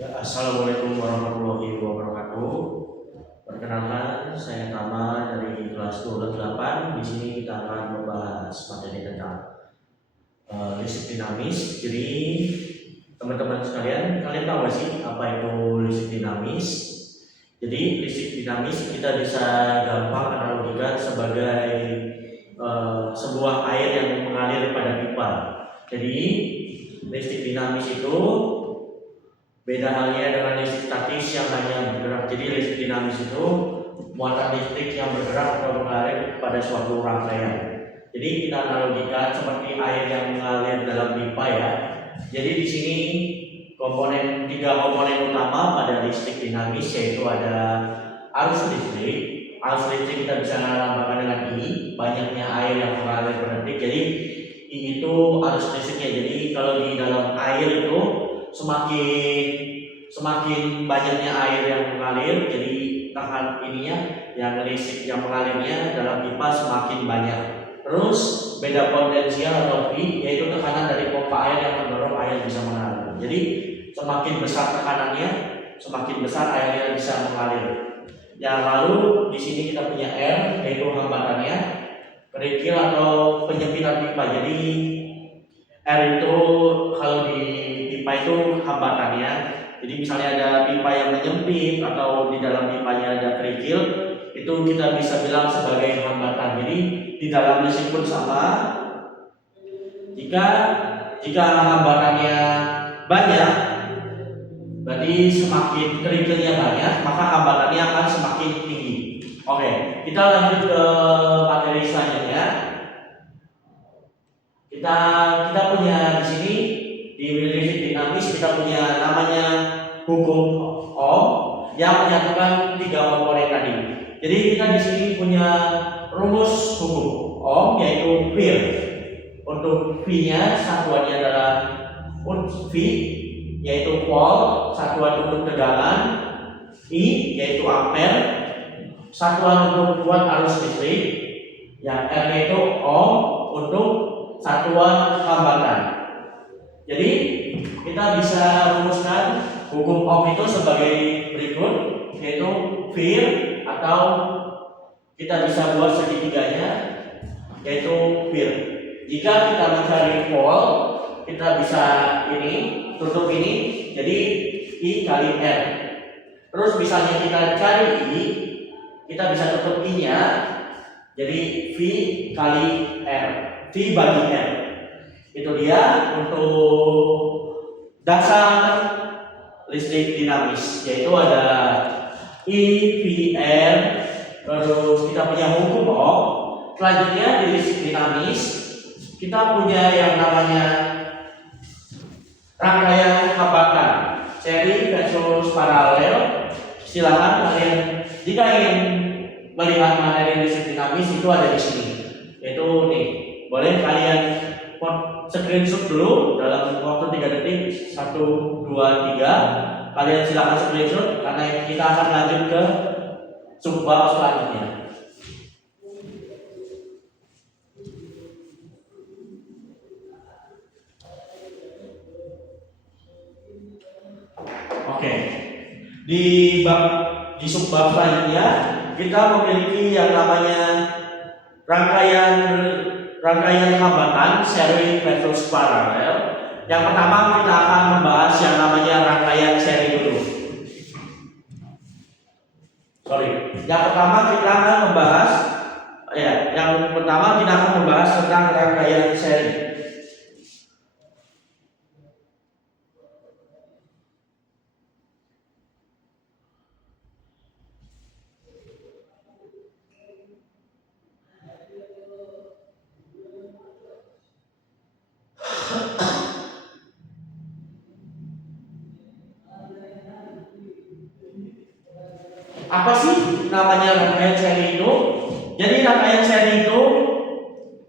Ya, Assalamualaikum warahmatullahi wabarakatuh. Perkenalkan, saya Tama dari kelas 28. Di sini kita akan membahas materi tentang listrik dinamis. Jadi, teman-teman sekalian, kalian tahu nggak sih apa itu listrik dinamis? Jadi, listrik dinamis kita bisa gampang analogikan sebagai sebuah air yang mengalir pada pipa. Jadi, listrik dinamis itu beda halnya dengan listrik statis yang hanya bergerak. Jadi listrik dinamis itu muatan listrik yang bergerak atau mengalir pada suatu rangkaian. Jadi kita analogikan seperti air yang mengalir dalam pipa ya. Jadi di sini tiga komponen utama pada listrik dinamis yaitu ada arus listrik. Arus listrik kita bisa lambangkan dengan I, banyaknya air yang mengalir per detik. Jadi I itu arus listriknya. Jadi kalau di dalam air itu semakin banyaknya air yang mengalir, jadi tahan ininya yang listrik yang mengalirnya dalam pipa semakin banyak. Terus beda potensial atau V, yaitu tekanan dari pompa air yang mendorong air bisa mengalir. Jadi semakin besar tekanannya, semakin besar airnya bisa mengalir. Yang lalu di sini kita punya R, yaitu hambatannya, kerikil atau penyempitan pipa. Jadi R itu kalau di pipa itu hambatannya. Jadi misalnya ada pipa yang menyempit atau di dalam pipanya ada kerikil, itu kita bisa bilang sebagai hambatan. Jadi di dalam listrik pun sama. Jika hambatannya banyak, berarti semakin kerikilnya banyak, maka hambatannya akan semakin tinggi. Oke, kita lanjut ke materi selanjutnya. Kita punya di sini di listrik dinamis kita punya namanya hukum Ohm yang menyatukan tiga komponen tadi. Jadi kita di sini punya rumus hukum Ohm yaitu V. Untuk V-nya satuannya adalah V yaitu volt, satuan untuk tegangan, I yaitu ampere, satuan untuk watt arus listrik, yang R yaitu Ohm untuk satuan hambatan. Jadi kita bisa rumuskan hukum Ohm itu sebagai berikut, yaitu V atau kita bisa buat segitiganya yaitu V. Jika kita mencari volt, kita bisa ini tutup ini jadi I kali R. Terus misalnya kita cari I, kita bisa tutup I-nya jadi V kali R, V bagi R. Itu dia untuk dasar listrik dinamis, yaitu ada I, V, R. Terus kita punya hukum Ohm. Selanjutnya di listrik dinamis kita punya yang namanya rangkaian hambatan, seri versus paralel. Silakan kalian jika ingin melihat materi listrik dinamis itu ada di sini, yaitu nih, boleh kalian screenshot dulu dalam waktu 3 detik. 1, 2, 3. Kalian silakan screenshot karena kita akan lanjut ke subbab selanjutnya. Oke. Di subbab selanjutnya kita memiliki yang namanya rangkaian hambatan seri versus paralel. Yang pertama kita akan membahas yang namanya rangkaian seri dulu. Yang pertama kita akan membahas tentang rangkaian seri. Apa sih namanya rangkaian seri itu? Jadi rangkaian seri itu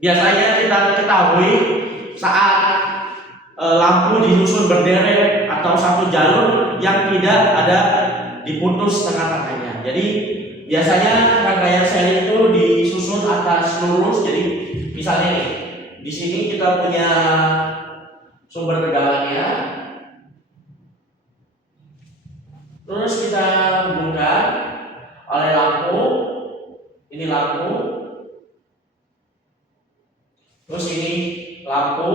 biasanya kita ketahui saat lampu disusun berderet atau satu jalur yang tidak ada diputus tengah-tengahnya. Jadi biasanya rangkaian seri itu disusun atas lurus. Jadi misalnya nih, di sini kita punya sumber tegangannya. Terus kita hubungkan oleh lampu. Ini lampu. Terus ini lampu.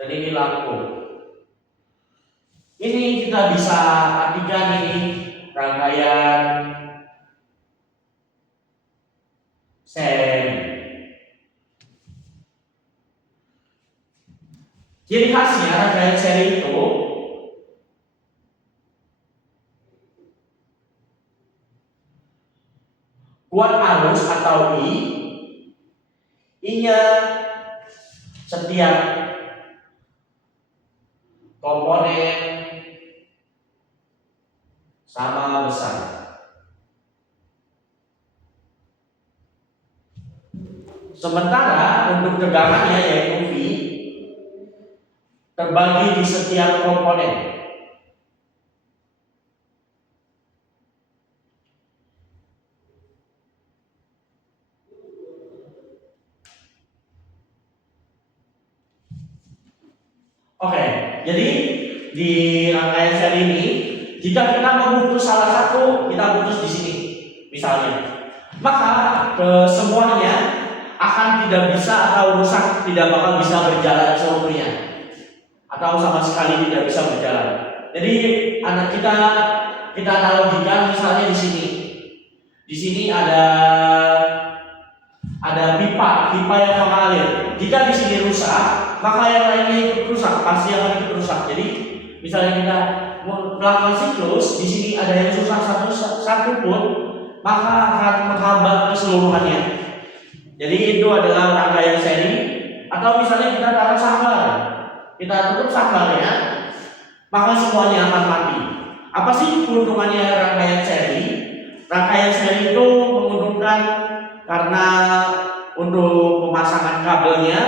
Dan ini lampu. Ini kita bisa artikan ini rangkaian seri. Ciri khasnya rangkaian seri itu kuat arus atau I-nya setiap komponen sama besar. Sementara untuk tegangannya yaitu V terbagi di setiap komponen. Oke, jadi di rangkaian seri ini, jika kita memutus salah satu, kita putus di sini, misalnya, maka semuanya akan tidak bisa atau rusak, tidak bakal bisa berjalan seluruhnya, atau sama sekali tidak bisa berjalan. Jadi anak kita analogikan misalnya di sini. Di sini ada pipa yang mengalir. Jika di sini rusak, maka yang lainnya ikut rusak, pasti akan ikut rusak. Jadi misalnya kita melakukan siklus, di sini ada yang rusak satu pun, maka akan menghambat keseluruhannya. Jadi itu adalah rangkaian seri. Atau misalnya kita taruh sangkar, kita tutup sangkarnya, maka semuanya akan mati. Apa sih keuntungannya rangkaian seri? Rangkaian seri itu menguntungkan karena untuk pemasangan kabelnya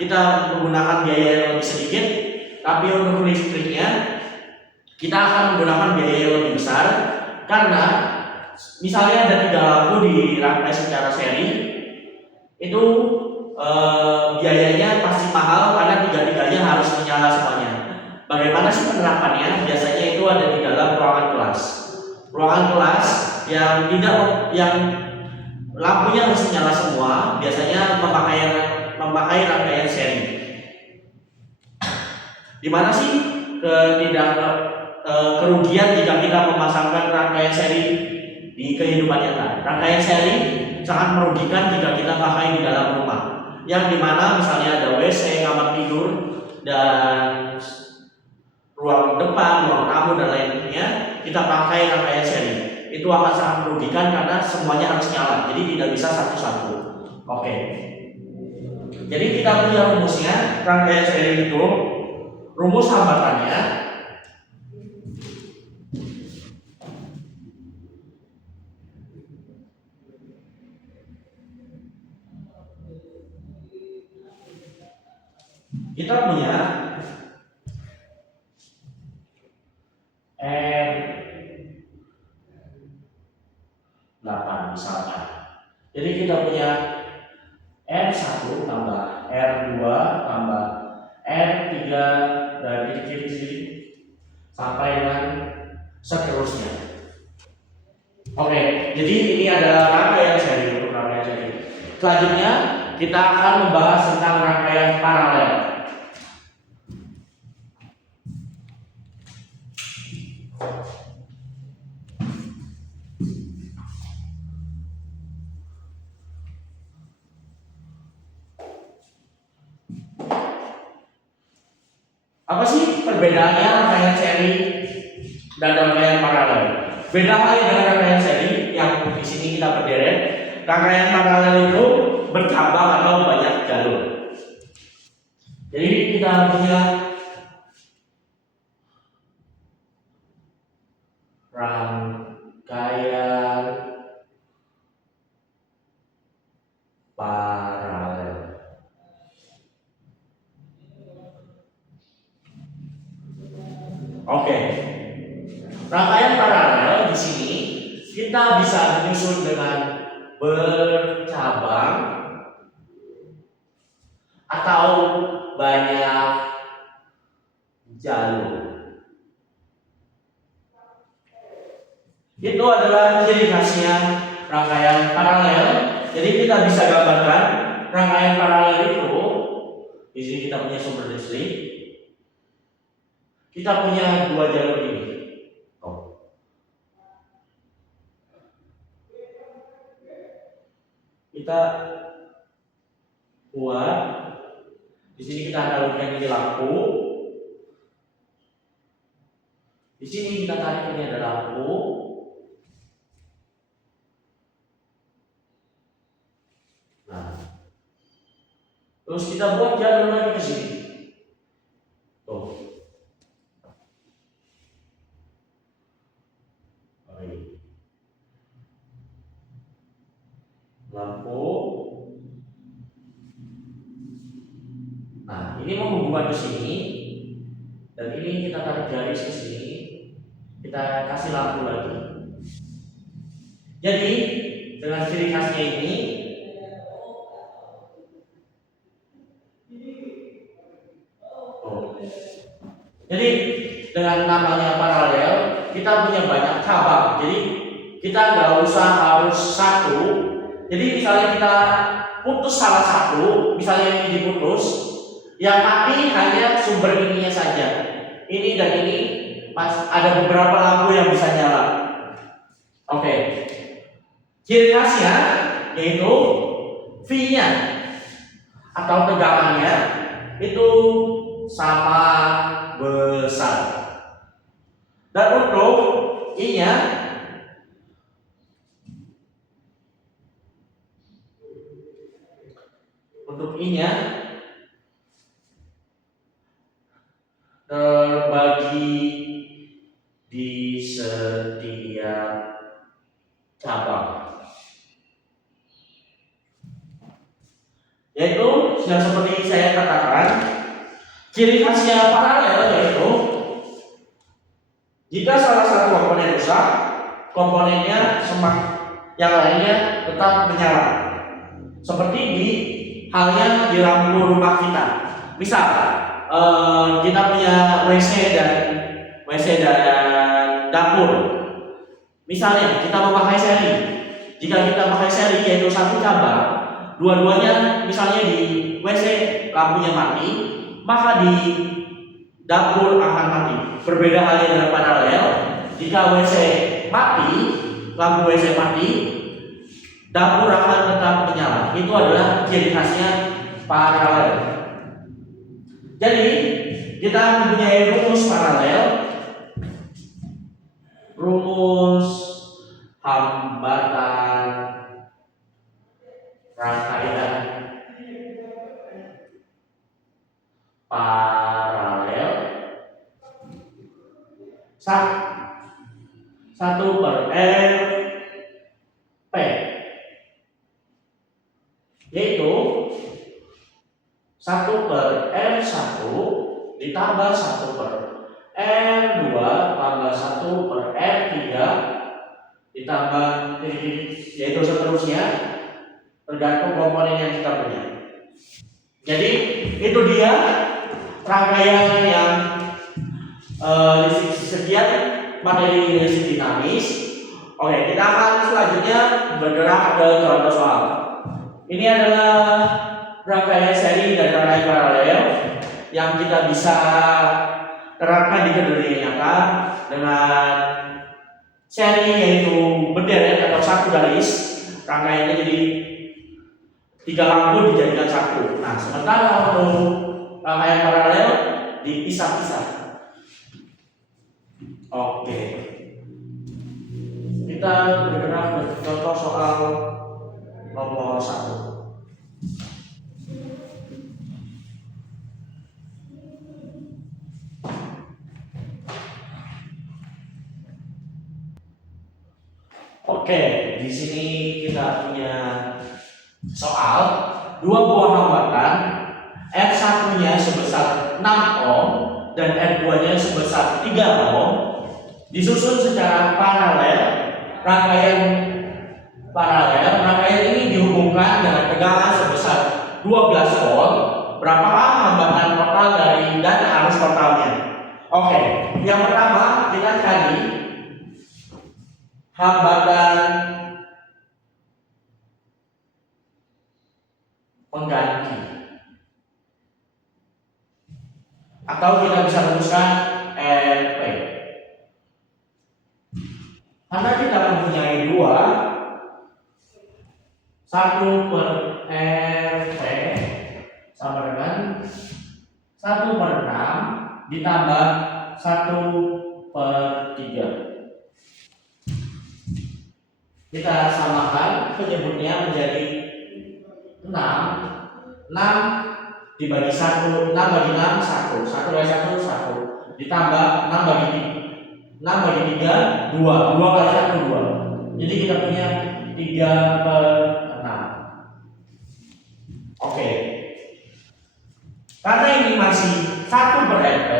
kita menggunakan biaya yang lebih sedikit, tapi untuk listriknya kita akan menggunakan biaya yang lebih besar karena misalnya ada 3 lampu dirangkai secara seri, itu biayanya pasti mahal karena tiga-tiganya harus menyala semuanya. Bagaimana sih penerapannya? Biasanya itu ada di dalam ruangan kelas. Ruangan kelas yang lampunya harus menyala semua, biasanya memakai rangkaian seri. Di mana sih kerugian jika kita memasangkan rangkaian seri di kehidupan nyata? Rangkaian seri sangat merugikan jika kita pakai di dalam rumah, yang dimana misalnya ada WC, kamar tidur, dan ruang depan, ruang tamu dan lainnya, kita pakai rangkaian seri. Itu akan sangat merugikan karena semuanya harus nyala, jadi tidak bisa satu-satu. Oke. Jadi kita punya rumusnya, rangkaian seri itu rumus hambatannya kita punya R8 misalkan. Jadi kita punya R1 tambah R2 tambah R3 dari kiri sampai dengan seterusnya. Oke, jadi ini adalah rangkaian seri untuk rangkaian seri. Selanjutnya kita akan membahas tentang rangkaian paralel. Apa sih perbedaannya rangkaian seri dan rangkaian paralel? Beda halnya dengan rangkaian seri yang di sini kita berderet. Rangkaian paralel itu bercabang atau banyak jalur. Jadi kita punya rangkaian paralel. Oke. Rangkaian paralel di sini kita bisa menyusun dengan bercabang atau banyak jalur. Itu adalah ciri khasnya rangkaian paralel. Jadi kita bisa gambarkan rangkaian paralel itu. Di sini kita punya sumber listrik. Kita punya dua jalur ini. Kita buat di sini kita analogkan ini lampu. Di sini kita tarik ini ada lampu. Nah, terus kita buat jalur lagi ke sini. Tuh. Lampu. Nah, ini menghubungkan ke sini. Dan ini kita tarik garis ke sini. Kita kasih lampu lagi. Jadi dengan ciri khasnya ini, jadi dengan namanya paralel, kita punya banyak cabang. Jadi kita nggak usah harus satu. Jadi misalnya kita putus salah satu, misalnya ini diputus, yang mati hanya sumber ininya saja. Ini dan ini ada beberapa lampu yang bisa nyala. Oke. Ciri khasnya yaitu V-nya atau tegangannya itu sama besar. Dan untuk I-nya terbagi di setiap cabang. Yaitu yang seperti saya katakan, ciri khasnya paralel yaitu jika salah satu komponen rusak, komponennya yang lainnya tetap menyala. Seperti halnya di lampu rumah kita. Misal kita punya WC dan dapur. Misalnya kita memakai seri. Jika kita pakai seri yaitu satu cabang, dua-duanya misalnya di WC lampunya mati, maka di dapur akan mati. Berbeda halnya dengan paralel. Jika WC mati, lampu WC mati, dapur akan tetap menyala. Itu adalah ciri khasnya paralel. Jadi kita mempunyai rumus paralel, rumus hambatan rangkaian paralel 1/P, yaitu 1/R1 ditambah 1/R2 tambah 1/R3 ditambah yaitu seterusnya tergantung komponen yang kita punya. Jadi itu dia rangkaian yang sekian materi listrik dinamis. Oke, kita akan selanjutnya bergerak ke contoh soal. Ini adalah rangkaian seri dan rangkaian paralel yang kita bisa terapkan di dunia nyata dengan seri yaitu berderet atau satu garis. Rangkaiannya jadi 3 lampu dijadikan satu. Nah, sementara untuk rangkaian paralel dipisah-pisah. Oke. Kita bergerak ke contoh soal nomor 1. Oke, di sini kita punya soal 2 buah hambatan, R1-nya sebesar 6 ohm dan R2-nya sebesar 3 ohm, disusun secara paralel. Rangkaian ini dihubungkan dengan tegangan sebesar 12 volt. Berapakah hambatan total dan arus totalnya? Oke, yang pertama kita cari hambatan pengganti, atau kita bisa rumuskan RP. Karena kita mempunyai dua, 1 per RP sama dengan 1 per 6 ditambah 1 per 3. Kita samakan penyebutnya menjadi 6 dibagi 1, 6 bagi 6 1, 1 bagi 1 1, ditambah 6 bagi 3 2, 2 kali 1 2. Jadi kita punya 3 per 6. Oke. Karena ini masih 1 per RP,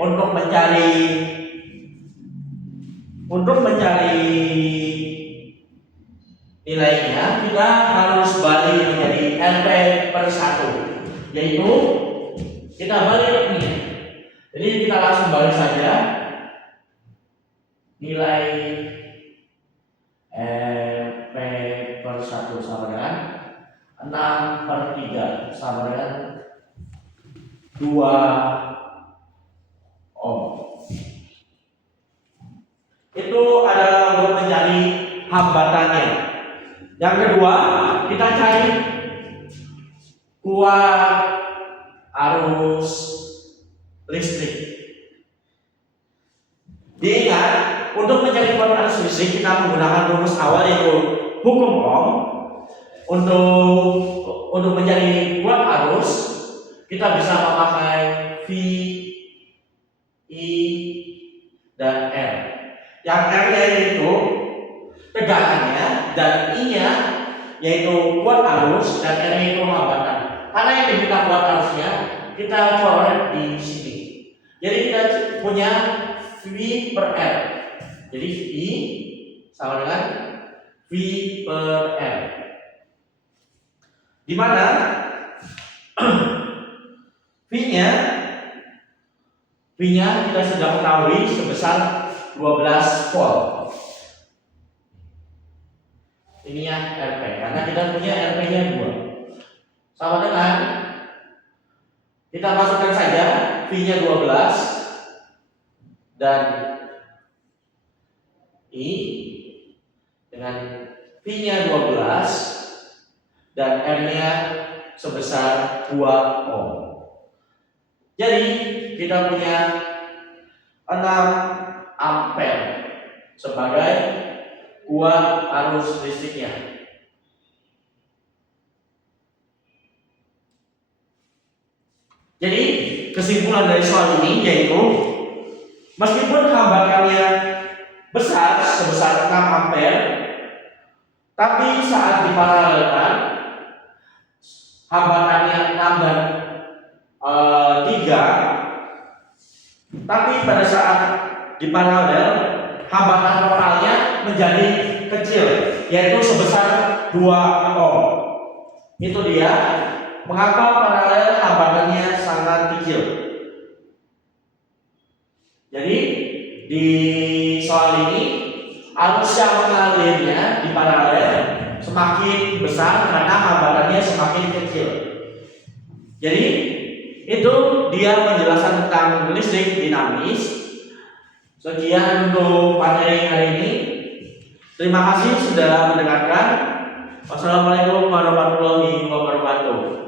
untuk mencari nilainya kita harus balik menjadi RP per 1, yaitu kita balik ini. Jadi kita langsung balik saja nilai RP per 1 sama dengan 6 per 3 sama dengan 2 ohm. Itu adalah untuk mencari hambatannya. Yang kedua, kita cari kuat arus listrik. Diingat, untuk mencari kuat arus listrik kita menggunakan rumus awal yaitu hukum Ohm. Untuk mencari kuat arus kita bisa memakai V, I, dan R. Yang R-nya yaitu tegangannya, dan I-nya yaitu kuat arus, dan R-nya itu hambatan. Karena yang diminta kuat arusnya kita coret di sini. Jadi kita punya V per R. Jadi I sama dengan V per R. Di mana V-nya kita sudah ketahui sebesar 12 volt. Ini ya RP, karena kita punya RP-nya 2. Sama dengan kita masukkan saja V-nya 12 dan I dengan V-nya 12 dan R-nya sebesar 2 ohm. Jadi kita punya 6 ampere sebagai kuat arus listriknya. Jadi kesimpulan dari soal ini yaitu meskipun hambatannya besar sebesar 6 ampere, tapi saat diparalelkan hambatannya 6 dan 3, tapi pada saat diparalel hambatan totalnya menjadi kecil, yaitu sebesar 2 ohm. Itu dia mengapa paralel hambatannya sangat kecil. Jadi di soal ini arus yang mengalirnya di paralel semakin besar karena hambatannya semakin kecil. Jadi itu dia penjelasan tentang listrik dinamis. Sekian untuk materi hari ini. Terima kasih sudah mendengarkan. Wassalamualaikum warahmatullahi wabarakatuh.